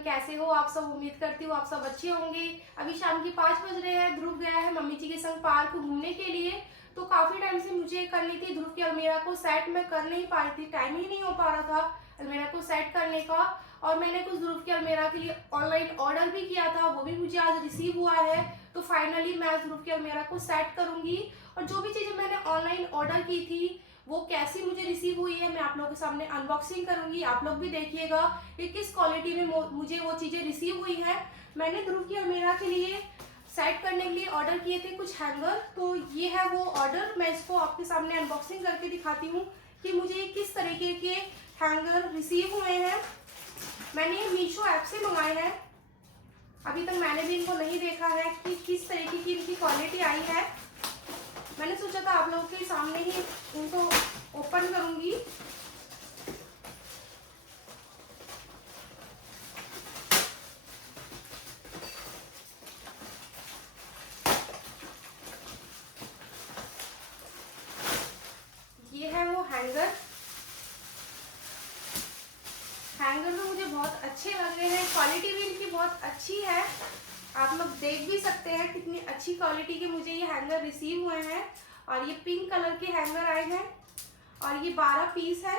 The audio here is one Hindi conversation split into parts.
कैसे हो आप सब। उम्मीद करती हूँ आप सब अच्छे होंगे। अभी शाम की 5 बज रहे हैं। ध्रुव गया है मम्मी जी के संग पार्क घूमने के लिए। तो काफी टाइम से मुझे करनी थी ध्रुव की अलमीरा को सेट, मैं कर नहीं पा रही थी, टाइम ही नहीं हो पा रहा था अलमीरा को सेट करने का। और मैंने कुछ ध्रुव की अलमीरा के लिए ऑनलाइन ऑर्डर भी किया था, वो भी मुझे आज रिसीव हुआ है। तो फाइनली मैं आज ध्रुव की अलमीरा को सेट करूंगी। और जो भी चीजें मैंने ऑनलाइन ऑर्डर की थी वो कैसी मुझे रिसीव हुई है मैं आप लोगों के सामने अनबॉक्सिंग करूंगी। आप लोग भी देखिएगा कि किस क्वालिटी में मुझे वो चीजें रिसीव हुई है। मैंने ध्रुव की अलमीरा के लिए सेट करने के लिए ऑर्डर किए थे कुछ हैंगर, तो ये है वो ऑर्डर। मैं इसको आपके सामने अनबॉक्सिंग करके दिखाती हूँ कि मुझे किस तरीके के हैंगर रिसीव हुए हैं। मैंने ये मीशो ऐप से मंगाए हैं। अभी तक मैंने भी इनको नहीं देखा है कि किस तरीके की इनकी क्वालिटी आई है। मैंने सोचा था आप लोगों के सामने ही इनको ओपन करूंगी। ये है वो हैंगर तो मुझे बहुत अच्छे लग रहे हैं। क्वालिटी भी इनकी बहुत अच्छी है। आप लोग देख भी सकते हैं कितनी अच्छी क्वालिटी के मुझे ये हैंगर रिसीव हुए हैं। और ये पिंक कलर के हैंगर आए हैं और ये 12 पीस है।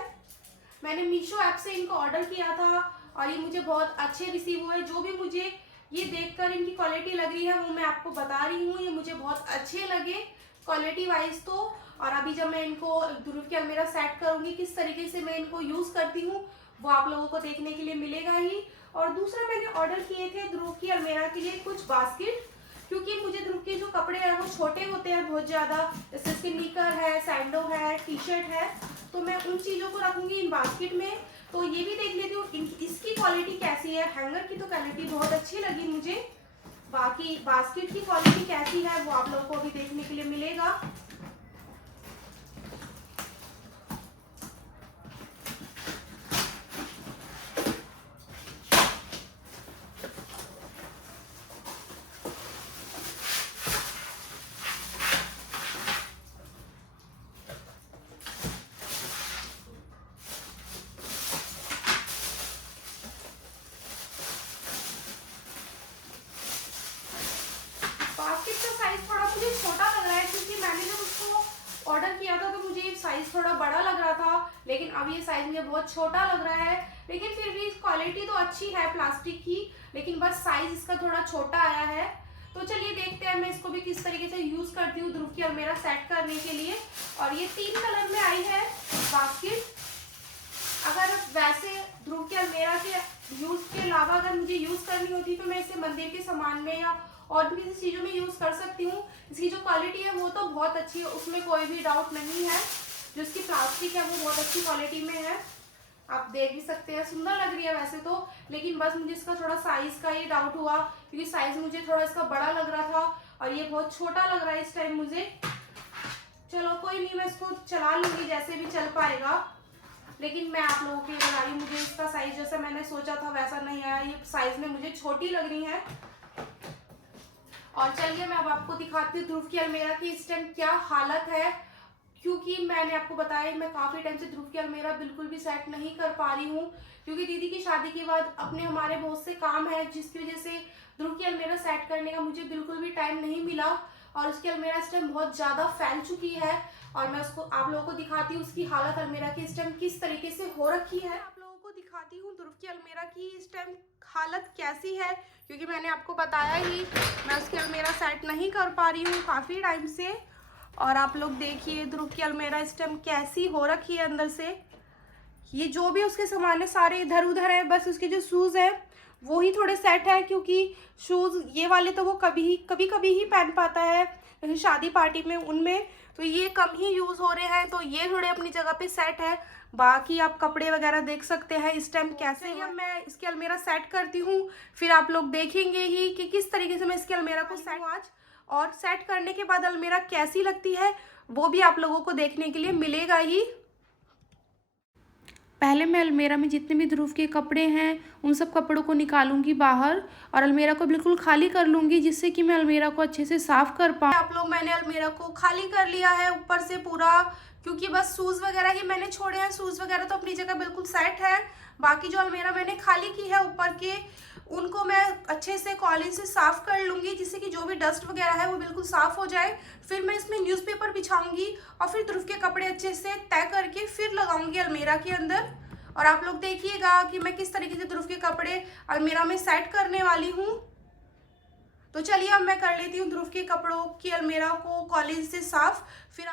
मैंने मीशो ऐप से इनको ऑर्डर किया था और ये मुझे बहुत अच्छे रिसीव हुए। जो भी मुझे ये देखकर इनकी क्वालिटी लग रही है वो मैं आपको बता रही हूँ। ये मुझे बहुत अच्छे लगे क्वालिटी वाइज तो। और अभी जब मैं इनको ध्रुव की अलमीरा सेट करूंगी किस तरीके से मैं इनको यूज करती हूँ वो आप लोगों को देखने के लिए मिलेगा ही। और दूसरा मैंने ऑर्डर किए थे ध्रुव की अलमीरा के लिए कुछ बास्केट, क्योंकि मुझे ध्रुव के जो कपड़े हैं वो छोटे होते हैं बहुत ज़्यादा, जैसे इसके निकर है, सैंडो है, टी शर्ट है, तो मैं उन चीज़ों को रखूंगी इन बास्केट में। तो ये भी देख लेती हूँ इसकी क्वालिटी कैसी है। हैंगर की तो क्वालिटी बहुत अच्छी लगी मुझे, बाकी बास्केट की क्वालिटी कैसी है वो आप लोगों को भी देखने के लिए मिलेगा। बास्केट का साइज थोड़ा मुझे छोटा लग रहा है, क्योंकि मैंने जब उसको ऑर्डर किया था तो मुझे साइज थोड़ा बड़ा लग रहा था, लेकिन अब ये साइज मुझे बहुत छोटा लग रहा है। लेकिन फिर भी क्वालिटी तो अच्छी है प्लास्टिक की, लेकिन बस साइज इसका थोड़ा छोटा आया है। तो चलिए देखते हैं मैं इसको भी किस तरीके से यूज करती हूँ ध्रुव की अलमीरा सेट करने के लिए। और ये 3 कलर में आई है बास्केट। अगर वैसे ध्रुव की अलमीरा के यूज के अलावा अगर मुझे यूज करनी होती तो मैं इसे मंदिर के सामान में या और भी किसी चीज़ों में यूज़ कर सकती हूँ। इसकी जो क्वालिटी है वो तो बहुत अच्छी है, उसमें कोई भी डाउट नहीं है। जो इसकी प्लास्टिक है वो बहुत अच्छी क्वालिटी में है, आप देख भी सकते हैं, सुंदर लग रही है वैसे तो। लेकिन बस मुझे इसका थोड़ा साइज़ का ही डाउट हुआ, क्योंकि साइज़ मुझे थोड़ा इसका बड़ा लग रहा था और ये बहुत छोटा लग रहा है इस टाइम मुझे। चलो कोई नहीं, मैं इसको चला लूँगी जैसे भी चल पाएगा। लेकिन मैं आप लोगों के बता रही हूँ मुझे इसका साइज़ जैसा मैंने सोचा था वैसा नहीं आया, ये साइज़ में मुझे छोटी लग रही है। और चलिए मैं अब आपको दिखाती हूँ ध्रुव की अलमीरा की इस टाइम क्या हालत है, क्योंकि मैंने आपको बताया मैं काफ़ी टाइम से ध्रुव की अलमीरा बिल्कुल भी सेट नहीं कर पा रही हूँ, क्योंकि दीदी की शादी के बाद अपने हमारे बहुत से काम है जिसकी वजह से ध्रुव की अलमीरा सेट करने का मुझे बिल्कुल भी टाइम नहीं मिला। और उसकी अलमीरा इस टाइम बहुत ज़्यादा फैल चुकी है और मैं उसको आप लोगों को दिखाती हूँ उसकी हालत अलमीरा की इस टाइम किस तरीके से हो रखी है। आप लोगों को दिखाती हूँ ध्रुव की अलमीरा की इस टाइम हालत कैसी है, क्योंकि मैंने आपको बताया ही मैं उसकी अलमीरा सेट नहीं कर पा रही हूँ काफ़ी टाइम से। और आप लोग देखिए ध्रुव की अलमीरा इस टाइम कैसी हो रखी है अंदर से। ये जो भी उसके सामान है सारे इधर उधर है, बस उसके जो शूज़ है वो ही थोड़े सेट है, क्योंकि शूज़ ये वाले तो वो कभी कभी ही पहन पाता है, जैसे शादी पार्टी में उनमें तो ये कम ही यूज़ हो रहे हैं, तो ये थोड़े अपनी जगह पे सेट है। बाकी आप कपड़े वगैरह देख सकते हैं इस टाइम कैसे है। मैं इसकी अलमीरा सेट करती हूँ, फिर आप लोग देखेंगे ही कि किस तरीके से मैं इसकी अलमीरा को सेट आज, और सेट करने के बाद अलमीरा कैसी लगती है वो भी आप लोगों को देखने के लिए मिलेगा ही। पहले मैं अलमीरा में जितने भी ध्रुव के कपड़े हैं उन सब कपड़ों को निकालूंगी बाहर और अलमीरा को बिल्कुल खाली कर लूँगी, जिससे कि मैं अलमीरा को अच्छे से साफ़ कर पाऊँ। आप लोग मैंने अलमीरा को खाली कर लिया है ऊपर से पूरा, क्योंकि बस शूज़ वगैरह ही मैंने छोड़े हैं। शूज़ वगैरह तो अपनी जगह बिल्कुल सेट है। बाकी जो अलमीरा मैंने खाली की है ऊपर के उनको मैं अच्छे से कॉलिन से साफ़ कर लूँगी, जिससे कि जो भी डस्ट वगैरह है वो बिल्कुल साफ़ हो जाए। फिर मैं इसमें न्यूज़पेपर बिछाऊँगी और फिर ध्रुव के कपड़े अच्छे से तय करके फिर लगाऊँगी अलमीरा के अंदर। और आप लोग देखिएगा कि मैं किस तरीके से ध्रुव के कपड़े अलमीरा में सेट करने वाली हूँ। तो चलिए अब मैं कर लेती हूँ ध्रुव के कपड़ों की अलमीरा को कॉलिन से साफ़। फिर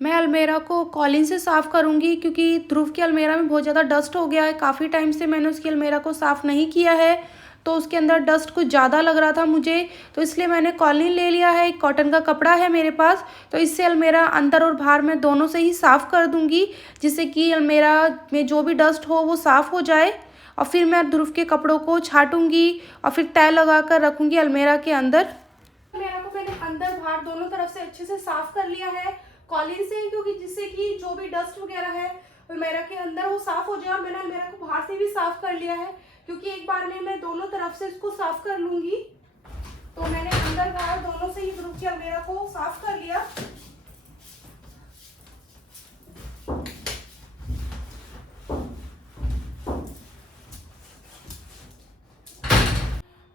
मैं अलमीरा को कॉलिन से साफ़ करूँगी, क्योंकि ध्रुव की अलमीरा में बहुत ज़्यादा डस्ट हो गया है। काफ़ी टाइम से मैंने उसकी अलमीरा को साफ़ नहीं किया है, तो उसके अंदर डस्ट कुछ ज़्यादा लग रहा था मुझे, तो इसलिए मैंने कॉलिन ले लिया है। एक कॉटन का कपड़ा है मेरे पास, तो इससे अलमीरा अंदर और बाहर में दोनों से ही साफ़ कर दूँगी, जिससे कि अलमीरा में जो भी डस्ट हो वो साफ़ हो जाए। और फिर मैं ध्रुव के कपड़ों को छाटूँगी और फिर तय लगा कर रखूँगी अलमीरा के अंदर। अलमीरा को मैंने अंदर बाहर दोनों तरफ से अच्छे से साफ़ कर लिया है कॉलिन से, क्योंकि जिससे कि जो भी डस्ट वगैरह है अलमीरा के अंदर वो साफ़ हो जाए। और मैंने अलमीरा को बाहर से भी साफ़ कर लिया है, क्योंकि एक बार में मैं दोनों तरफ से इसको साफ़ कर लूँगी। तो मैंने अंदर बाहर दोनों से ही ध्रुव की अलमीरा को साफ़ कर लिया।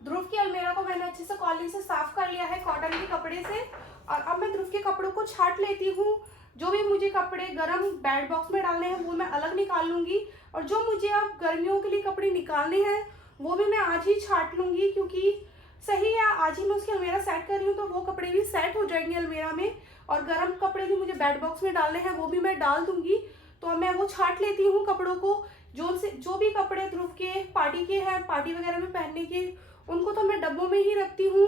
ध्रुव की अलमीरा को मैंने अच्छे से कॉलिन से साफ़ कर लिया है कॉटन के कपड़े से। और अब मैं ध्रुव के कपड़ों को छाट लेती हूँ। जो भी मुझे कपड़े गर्म बेड बॉक्स में डालने हैं वो मैं अलग निकाल लूँगी, और जो मुझे अब गर्मियों के लिए कपड़े निकालने हैं वो भी मैं आज ही छाट लूँगी, क्योंकि सही है आज ही मैं उसकी अलमीरा सेट कर रही हूँ, तो वो कपड़े भी सेट हो जाएंगे अलमीरा में। और गर्म कपड़े जो मुझे बेड बॉक्स में डालने हैं वो भी मैं डाल दूँगी। तो अब मैं वो छाट लेती हूँ कपड़ों को। जो भी कपड़े ध्रुव के पार्टी के हैं, पार्टी वगैरह में पहनने के, उनको तो मैं डब्बों में ही रखती हूँ।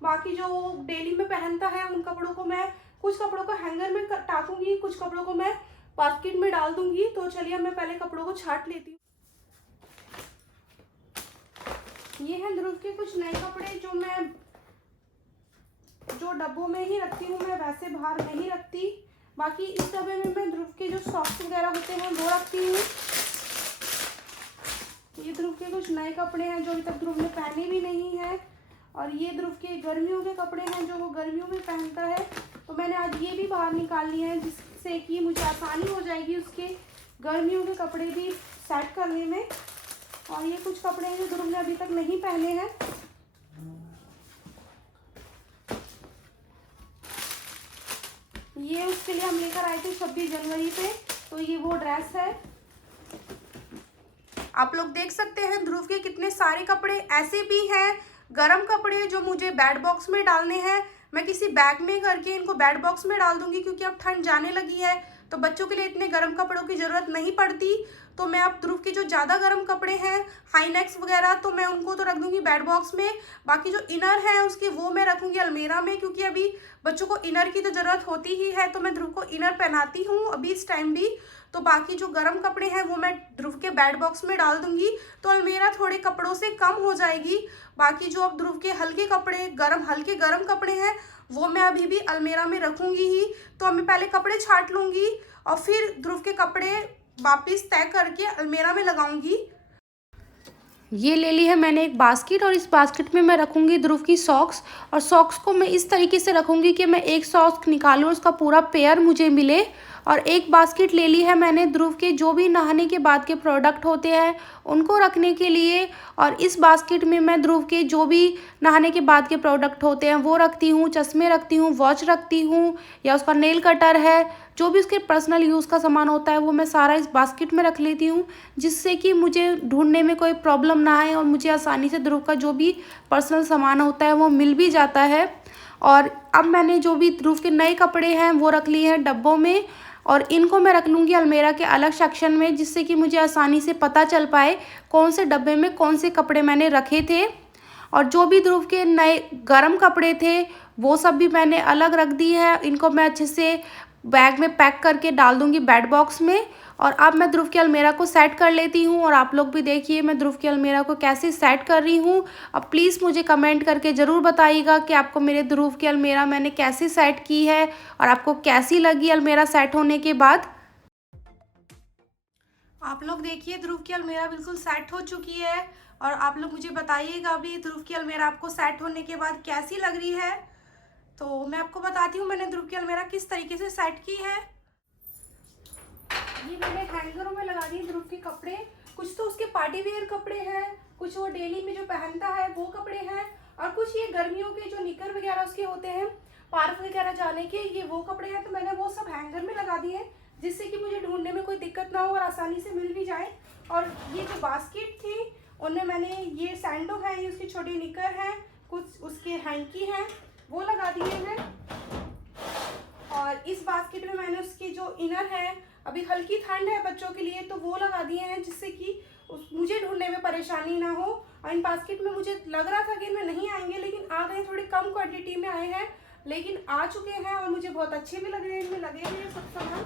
बाकी जो डेली में पहनता है उन कपड़ों को मैं कुछ कपड़ों को हैंगर में टाकूंगी, कुछ कपड़ों को मैं बास्केट में डाल दूंगी। तो चलिए मैं पहले कपड़ों को छाट लेती हूँ। ये हैं ध्रुव के कुछ नए कपड़े जो डब्बों में ही रखती हूँ, मैं वैसे बाहर नहीं रखती। बाकी इस डब्बे में मैं ध्रुव के जो सॉक्स वगैरह होते हैं वो रखती हूँ। ये ध्रुव के कुछ नए कपड़े हैं जो अभी तक ध्रुव ने पहने भी नहीं है, और ये ध्रुव के गर्मियों के कपड़े हैं जो वो गर्मियों में पहनता है। तो मैंने आज ये भी बाहर निकाल लिए हैं, जिससे कि मुझे आसानी हो जाएगी उसके गर्मियों के कपड़े भी सेट करने में। और ये कुछ कपड़े हैं जो ध्रुव ने अभी तक नहीं पहने हैं। ये उसके लिए हम लेकर आए थे 26 जनवरी पे, तो ये वो ड्रेस है। आप लोग देख सकते हैं ध्रुव के कितने सारे कपड़े ऐसे भी हैं गरम कपड़े जो मुझे बेड बॉक्स में डालने हैं। मैं किसी बैग में करके इनको बेड बॉक्स में डाल दूंगी, क्योंकि अब ठंड जाने लगी है तो बच्चों के लिए इतने गर्म कपड़ों की ज़रूरत नहीं पड़ती। तो मैं अब ध्रुव के जो ज़्यादा गर्म कपड़े हैं हाई नेक्स वगैरह, तो मैं उनको तो रख दूंगी बेड बॉक्स में। बाकी जो इनर है उसकी वो मैं रखूंगी अलमीरा में, क्योंकि अभी बच्चों को इनर की तो ज़रूरत होती ही है, तो मैं ध्रुव को इनर पहनाती हूँ अभी इस टाइम भी। तो बाकी जो गर्म कपड़े हैं वो मैं ध्रुव के बेड बॉक्स में डाल दूंगी, तो अलमीरा थोड़े कपड़ों से कम हो जाएगी। बाकी जो अब ध्रुव के हल्के गर्म कपड़े हैं वो मैं अभी भी अलमीरा में रखूंगी ही। तो मैं पहले कपड़े छाट लूँगी और फिर ध्रुव के कपड़े वापस तय करके अलमीरा में लगाऊंगी। ये ले ली है मैंने एक बास्केट, और इस बास्केट में मैं रखूँगी ध्रुव की सॉक्स। और सॉक्स को मैं इस तरीके से रखूँगी कि मैं एक सॉक्स निकालूँ, उसका पूरा पेयर मुझे मिले। और एक बास्केट ले ली है मैंने ध्रुव के जो भी नहाने के बाद के प्रोडक्ट होते हैं उनको रखने के लिए। और इस बास्केट में मैं ध्रुव के जो भी नहाने के बाद के प्रोडक्ट होते हैं वो रखती हूँ, चश्मे रखती हूँ, वॉच रखती हूँ, या उसका नेल कटर है, जो भी उसके पर्सनल यूज़ का सामान होता है वो मैं सारा इस बास्केट में रख लेती हूँ, जिससे कि मुझे ढूंढने में कोई प्रॉब्लम ना आए और मुझे आसानी से ध्रुव का जो भी पर्सनल सामान होता है वो मिल भी जाता है। और अब मैंने जो भी ध्रुव के नए कपड़े हैं वो रख लिए हैं डब्बों में, और इनको मैं रख लूँगी अलमीरा के अलग सेक्शन में, जिससे कि मुझे आसानी से पता चल पाए कौन से डब्बे में कौन से कपड़े मैंने रखे थे। और जो भी ध्रुव के नए गर्म कपड़े थे वो सब भी मैंने अलग रख दी है। इनको मैं अच्छे से बैग में पैक करके डाल दूँगी बेड बॉक्स में। और अब मैं ध्रुव की अलमीरा को सेट कर लेती हूँ, और आप लोग भी देखिए मैं ध्रुव की अलमीरा को कैसे सेट कर रही हूँ। अब प्लीज़ मुझे कमेंट करके ज़रूर बताइएगा कि आपको मेरे ध्रुव की अलमीरा मैंने कैसे सेट की है और आपको कैसी लगी अलमीरा सेट होने के बाद। आप लोग देखिए ध्रुव की अलमीरा बिल्कुल सेट हो चुकी है, और आप लोग मुझे बताइएगा भी ध्रुव की अलमीरा आपको सेट होने के बाद कैसी लग रही है। तो मैं आपको बताती हूँ मैंने ध्रुव की अलमीरा किस तरीके से सेट की है। ये मैंने हैंगरों में लगा दिए ध्रुव के कपड़े, कुछ तो उसके पार्टी वेयर कपड़े हैं, कुछ वो डेली में जो पहनता है वो कपड़े हैं, और कुछ ये गर्मियों के जो निकर वगैरह उसके होते हैं पार्क वगैरह जाने के, ये वो कपड़े हैं। तो मैंने वो सब हैंगर में लगा दिए हैं जिससे कि मुझे ढूंढने में कोई दिक्कत ना हो और आसानी से मिल भी जाए। और ये जो बास्केट थी उनमें मैंने ये सैंडो है, ये उसकी छोटी निकर है, कुछ उसके हैंकी हैं वो लगा दिए हैं। और इस बास्केट में मैंने उसकी जो इनर है, अभी हल्की ठंड है बच्चों के लिए, तो वो लगा दिए हैं जिससे कि मुझे ढूंढने में परेशानी ना हो। और इन बास्केट में मुझे लग रहा था कि इनमें नहीं आएंगे, लेकिन आ गए, थोड़ी कम क्वांटिटी में आए हैं लेकिन आ चुके हैं और मुझे बहुत अच्छे भी लग रहे हैं, इनमें लगे हुए हैं सब सामान।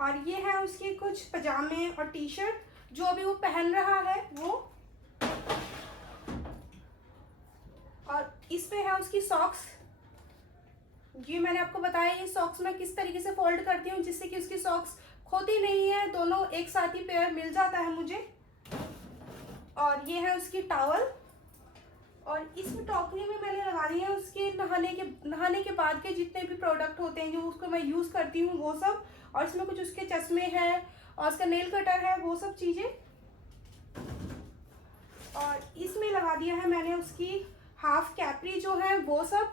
और ये है उसके कुछ पजामे और टी शर्ट जो अभी वो पहन रहा है वो। और इस पे है उसकी सॉक्स, ये मैंने आपको बताया ये सॉक्स मैं किस तरीके से फोल्ड करती हूँ जिससे कि उसकी सॉक्स खोती नहीं है, दोनों एक साथ ही पेयर मिल जाता है मुझे। और ये है उसकी टॉवल, और इस टोकरी में मैंने लगा दी है उसके नहाने के बाद के जितने भी प्रोडक्ट होते हैं जो उसको मैं यूज़ करती हूँ वो सब। और इसमें कुछ उसके चश्मे हैं और उसका नेल कटर है, वो सब चीज़ें। और इसमें लगा दिया है मैंने उसकी हाफ कैपरी जो है वो सब।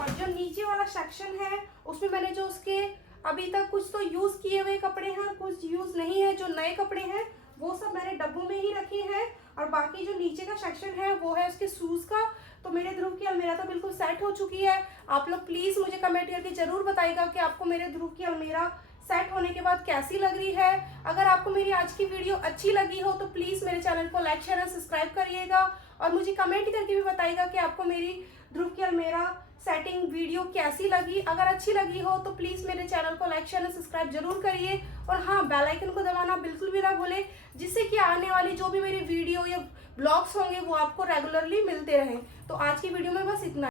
और जो नीचे वाला सेक्शन है उसमें मैंने जो उसके अभी तक कुछ तो यूज़ किए हुए कपड़े हैं, कुछ यूज़ नहीं है, जो नए कपड़े हैं वो सब मैंने डब्बों में ही रखे हैं। और बाकी जो नीचे का सेक्शन है वो है उसके शूज़ का। तो मेरे ध्रुव की अलमीरा तो बिल्कुल सेट हो चुकी है। आप लोग प्लीज़ मुझे कमेंट करके ज़रूर बताइएगा कि आपको मेरे ध्रुव की अलमीरा सेट होने के बाद कैसी लग रही है। अगर आपको मेरी आज की वीडियो अच्छी लगी हो तो प्लीज़ मेरे चैनल को लाइक शेयर और सब्सक्राइब करिएगा। और मुझे कमेंट करके भी बताइएगा कि आपको मेरी ध्रुव की अलमीरा सेटिंग वीडियो कैसी लगी। अगर अच्छी लगी हो तो प्लीज़ मेरे चैनल को लाइक शेयर और सब्सक्राइब जरूर करिए। और हाँ, बेल आइकन को दबाना बिल्कुल भी ना भूलें, जिससे कि आने वाली जो भी मेरी वीडियो या ब्लॉग्स होंगे वो आपको रेगुलरली मिलते रहें। तो आज की वीडियो में बस इतना।